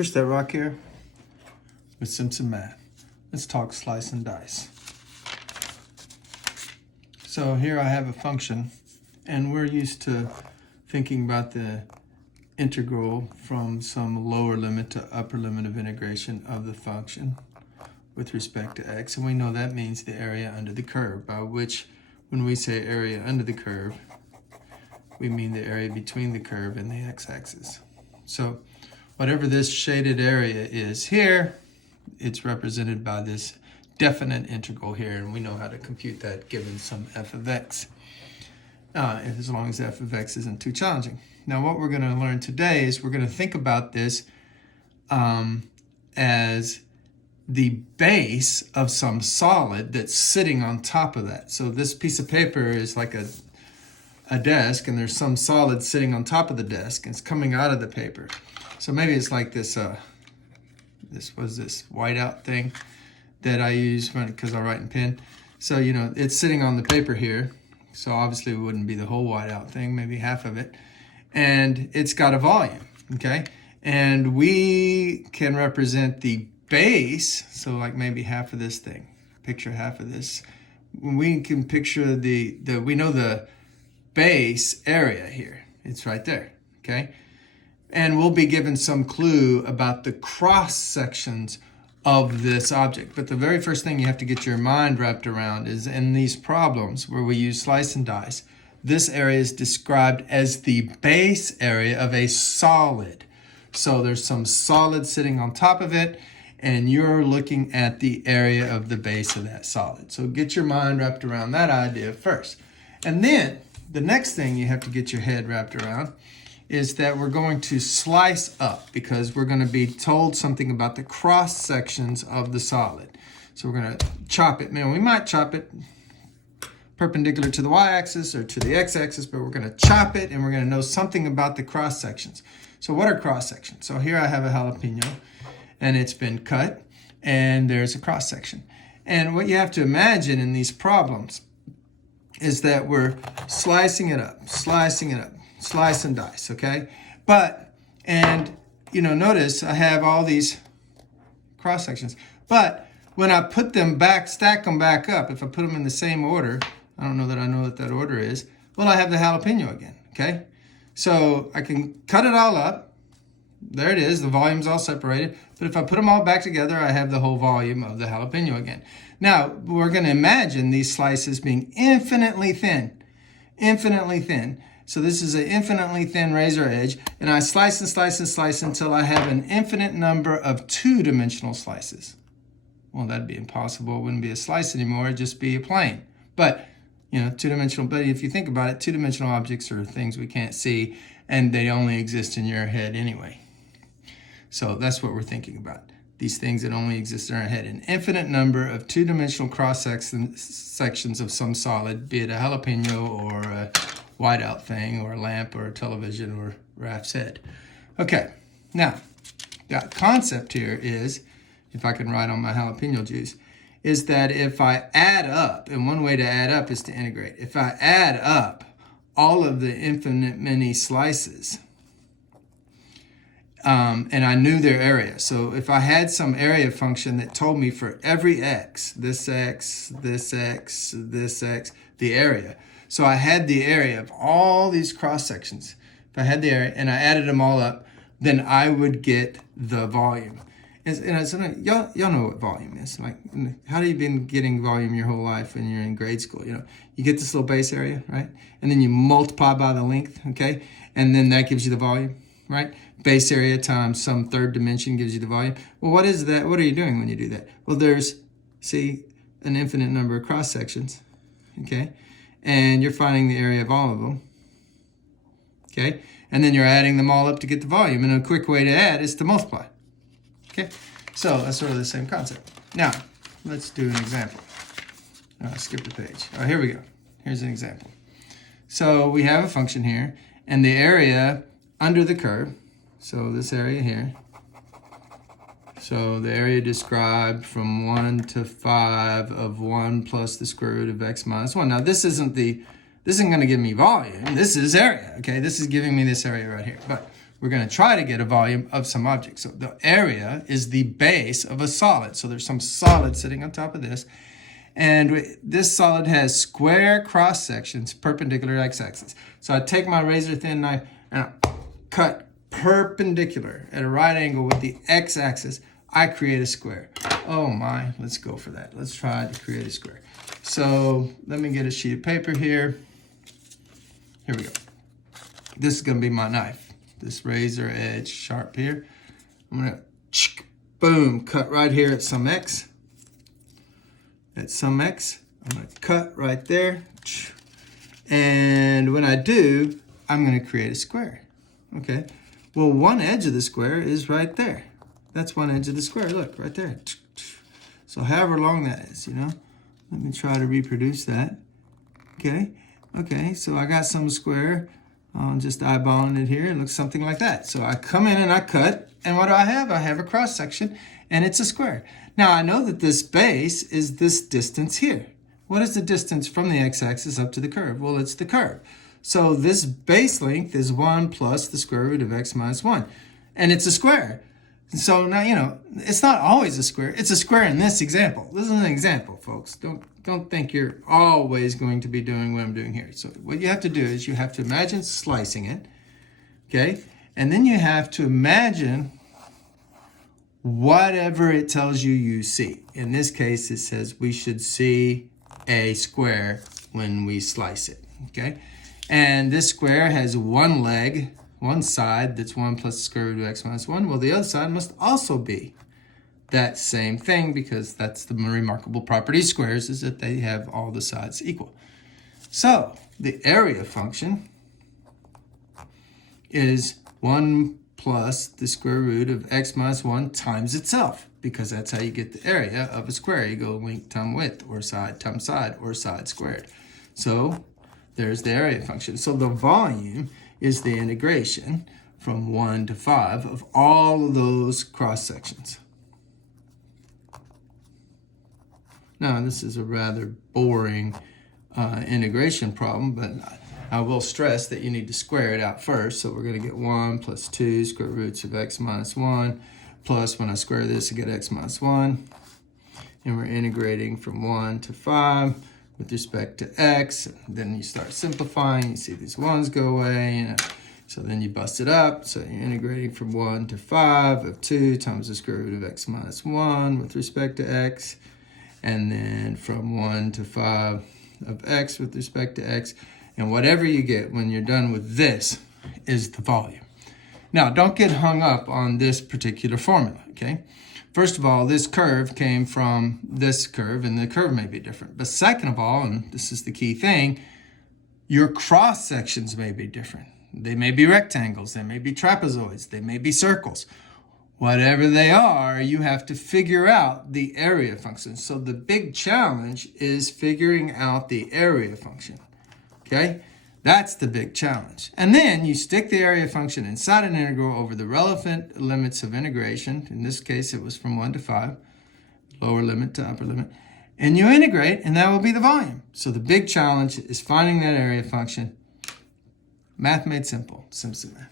Push that rock here with Simpson Math. Let's talk slice and dice. So here I have a function, and we're used to thinking about the integral from some lower limit to upper limit of integration of the function with respect to x. And we know that means the area under the curve, by which when we say area under the curve, we mean the area between the curve and the x-axis. So whatever this shaded area is here, it's represented by this definite integral here, and we know how to compute that given some f of x, as long as f of x isn't too challenging. Now what we're going to learn today is we're going to think about this as the base of some solid that's sitting on top of that. So this piece of paper is like a desk, and there's some solid sitting on top of the desk, and it's coming out of the paper. So maybe it's like this, this whiteout thing that I use because I write in pen. So, you know, it's sitting on the paper here. So obviously it wouldn't be the whole whiteout thing, maybe half of it. And it's got a volume, okay? And we can represent the base, so like maybe half of this thing. Picture half of this. We can picture we know the base area here. It's right there, okay? And we'll be given some clue about the cross sections of this object. But the very first thing you have to get your mind wrapped around is in these problems where we use slice and dice, this area is described as the base area of a solid. So there's some solid sitting on top of it, and you're looking at the area of the base of that solid. So get your mind wrapped around that idea first. And then the next thing you have to get your head wrapped around is that we're going to slice up, because we're going to be told something about the cross sections of the solid. So we're going to chop it. Now we might chop it perpendicular to the y-axis or to the x-axis, but we're going to chop it, and we're going to know something about the cross sections. So what are cross sections? So here I have a jalapeno, and it's been cut, and there's a cross section. And what you have to imagine in these problems is that we're slicing it up, slice and dice, okay? And you know, notice I have all these cross sections, but when I put them back, stack them back up, if I put them in the same order, I don't know that I know what that order is, well, I have the jalapeno again, okay? So I can cut it all up. There it is, the volume's all separated. But if I put them all back together, I have the whole volume of the jalapeno again. Now, we're going to imagine these slices being infinitely thin, infinitely thin. So this is an infinitely thin razor edge, and I slice and slice and slice until I have an infinite number of two-dimensional slices. Well, that'd be impossible. It wouldn't be a slice anymore. It'd just be a plane. But, you know, two-dimensional, but if you think about it, two-dimensional objects are things we can't see, and they only exist in your head anyway. So that's what we're thinking about. These things that only exist in our head. An infinite number of two-dimensional cross-sections of some solid, be it a jalapeno or a whiteout thing or a lamp or a television or Raph's head. Okay, now, the concept here is, if I can write on my jalapeno juice, is that if I add up, and one way to add up is to integrate. If I add up all of the infinite many slices, and I knew their area. So if I had some area function that told me for every x, this x, this x, this x, the area. So I had the area of all these cross sections. If I had the area and I added them all up, then I would get the volume. And y'all know what volume is. Like, how have you been getting volume your whole life when you're in grade school? You know, you get this little base area, right? And then you multiply by the length, okay? And then that gives you the volume, right? Base area times some third dimension gives you the volume. Well, what is that? What are you doing when you do that? Well, there's, see, an infinite number of cross sections, okay? And you're finding the area of all of them, okay? And then you're adding them all up to get the volume. And a quick way to add is to multiply, okay? So that's sort of the same concept. Now, let's do an example. Skip the page. Oh, here we go. Here's an example. So we have a function here, and the area under the curve, so this area here, so the area described from 1 to 5 of 1 plus the square root of x minus 1. Now this isn't going to give me volume. This is area, okay? This is giving me this area right here. But we're going to try to get a volume of some object. So the area is the base of a solid. So there's some solid sitting on top of this. And this solid has square cross sections perpendicular to x-axis. So I take my razor thin knife and I cut perpendicular at a right angle with the x-axis. I create a square. Oh my, let's go for that. Let's try to create a square. So let me get a sheet of paper here. Here we go. This is going to be my knife. This razor edge sharp here. I'm going to, boom, cut right here at some x. At some x. I'm going to cut right there. And when I do, I'm going to create a square. Okay. Well, one edge of the square is right there. That's one edge of the square. Look, right there. So however long that is, you know. Let me try to reproduce that. Okay. Okay, so I got some square. I'm just eyeballing it here. It looks something like that. So I come in and I cut. And what do I have? I have a cross section. And it's a square. Now, I know that this base is this distance here. What is the distance from the x-axis up to the curve? Well, it's the curve. So this base length is 1 plus the square root of x minus 1. And it's a square. So now, you know, it's not always a square. It's a square in this example. This is an example, folks. Don't think you're always going to be doing what I'm doing here. So what you have to do is you have to imagine slicing it, okay? And then you have to imagine whatever it tells you you see. In this case, it says we should see a square when we slice it, okay? And this square has one leg, one side that's 1 plus the square root of x minus 1. Well, the other side must also be that same thing because that's the remarkable property of squares is that they have all the sides equal. So the area function is 1 plus the square root of x minus 1 times itself because that's how you get the area of a square. You go length times width or side times side or side squared. So there's the area function. So the volume is the integration from 1 to 5 of all of those cross sections. Now, this is a rather boring integration problem, but I will stress that you need to square it out first. So we're going to get 1 plus 2 square roots of x minus 1, plus when I square this, I get x minus 1. And we're integrating from 1 to 5 with respect to x. Then you start simplifying. You see these 1's go away. You know. So then you bust it up. So you're integrating from 1 to 5 of 2 times the square root of x minus 1 with respect to x. And then from 1 to 5 of x with respect to x. And whatever you get when you're done with this is the volume. Now, don't get hung up on this particular formula, okay? First of all, this curve came from this curve, and the curve may be different. But second of all, and this is the key thing, your cross sections may be different. They may be rectangles, they may be trapezoids, they may be circles. Whatever they are, you have to figure out the area function. So the big challenge is figuring out the area function, okay? That's the big challenge. And then you stick the area function inside an integral over the relevant limits of integration. In this case, it was from 1 to 5, lower limit to upper limit. And you integrate, and that will be the volume. So the big challenge is finding that area function. Math made simple. Simpson.